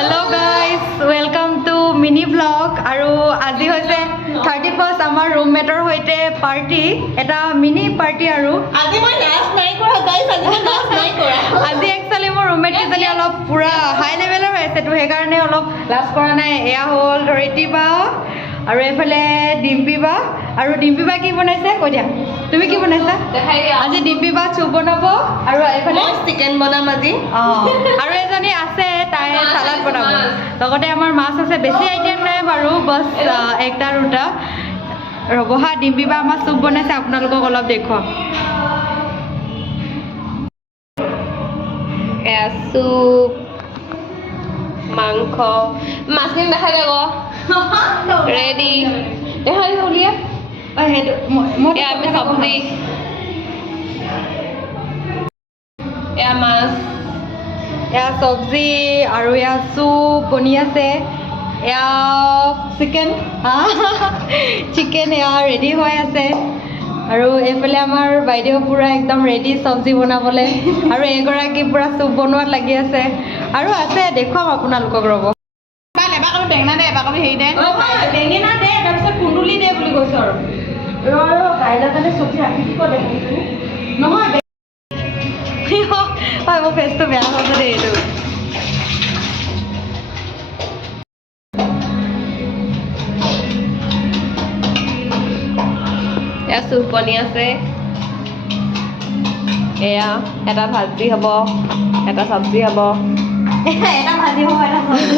Hello guys, welcome to mini vlog. আৰু আজি হৈছে 31st আমাৰ ৰুমমেটৰ হৈতে পাৰ্টি, এটা মিনি পাৰ্টি আৰু আজি মই নাচ নাই কৰা গাইস, আজি মই নাচ নাই কৰা। আজি একচুয়ালি মোৰ ৰুমমেট কিজনী অলপ পুৰা হাই লেভেলৰ হৈ আছে তো সেইকাৰণে অলপ লাজ কৰা নাই। এয়া হ'ল ধৰিত্ৰী বা আৰু এফালে ডিম্পী বা আৰু ডিম্পী বা কি বনাইছে কৈ দিয়া, তুমি কি বনাইছা? আজি ডিম্পী বা চুপ বনাব আৰু এফালে চিকেন বনাম আজি। আৰু এজনী আছে তাই সালাড বনাব, লগতে আমাৰ মাছ আছে। বেছি আইটেম নাই বাৰু, বছ একটা দুটা। ৰ'ব হা, ডিম্পী বা আমাৰ চুপ বনাইছে, আপোনালোকক অলপ দেখুৱাম। এয়া চুপ, মাংস, মাছখিনি দেখাই দে আকৌ ৰেডি দেখাই উলিয়া। সেইটো আমি চব্জি, এয়া মাছ, এয়া চব্জি আৰু এয়া চুপ বনি আছে। এয়া চিকেন চিকেন এয়া ৰেডি হৈ আছে। আৰু এইফালে আমাৰ বাইদেউ পূৰা একদম ৰেডি চব্জি বনাবলৈ, আৰু এগৰাকী পূৰা চুপ বনোৱাত লাগি আছে। আৰু আছে দেখুৱাম আপোনালোকক, ৰ'ব। এবাৰ কবি বেঙেনা দে, এবাৰ কবি হেৰি দে, বেঙেনা দে, তাৰপিছত কুন্দুলি দে বুলি কৈছো। আৰু কাইলৈ কাৰণে চব্জি ৰাখি দিব দেখিছো নহয়। হয়, মোৰ ফেচটো বেয়া হৈছে দেই এইটো। এয়া চুপ বনি আছে। এয়া এটা ভাজি হ'ব, এটা চব্জি হ'ব। এটা ভাজি হ'ব, এটা চব্জি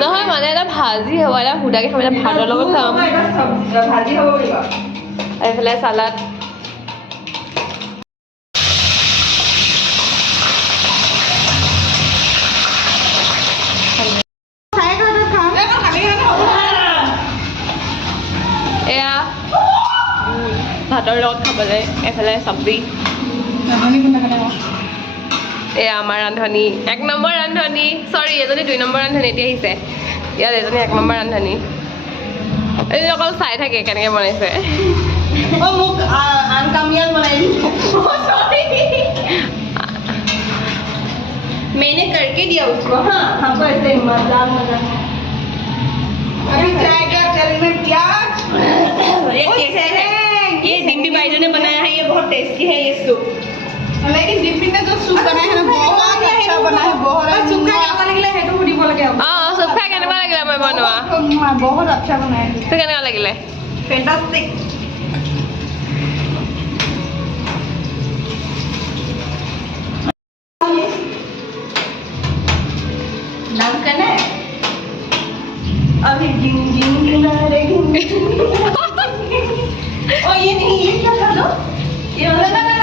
নহয় মানে এটা ভাজি হ'ব, এটা সুদাকে খাম, এটা ভাতৰ লগত খাম। ভাজি হ'ব লাগিব। এইফালে চালাড। এয়া ভাতৰ লগত খাবলৈ, এইফালে চব্জি। এয়া আমাৰ ৰান্ধনী, 1 নম্বৰ ৰান্ধনী, চৰি এজনী 2 নম্বৰ ৰান্ধনী এতিয়া আহিছে। ইয়াত এজনী 1 নম্বৰ ৰান্ধনী, এই অকল চাই থাকে কেনেকৈ বনাইছে। মোক আনকামিয়াল বনাই मैंने करके दिया उसको। हाँ, हमको ऐसे मजा मजा। अभी जाएगा जल में प्याज। ये डिम्पी भाई ने बनाया है, ये बहुत टेस्टी है ये सूप। लेकिन डिम्पी ने जो सूप बनाया है ना बहुत अच्छा बना है, बहुत। सूप का क्या लगे है तो पूरी बोल के सूप खाई केनेকুৱা লাগিলে মই বনোৱা? बहुत अच्छा बनाया है। তো কেনেকুৱা লাগিলে? फैंटास्टिक। नाम करना है अभी जिंग जिंग रे। ओ ये नहीं, ये क्या था? लो ये वाला ना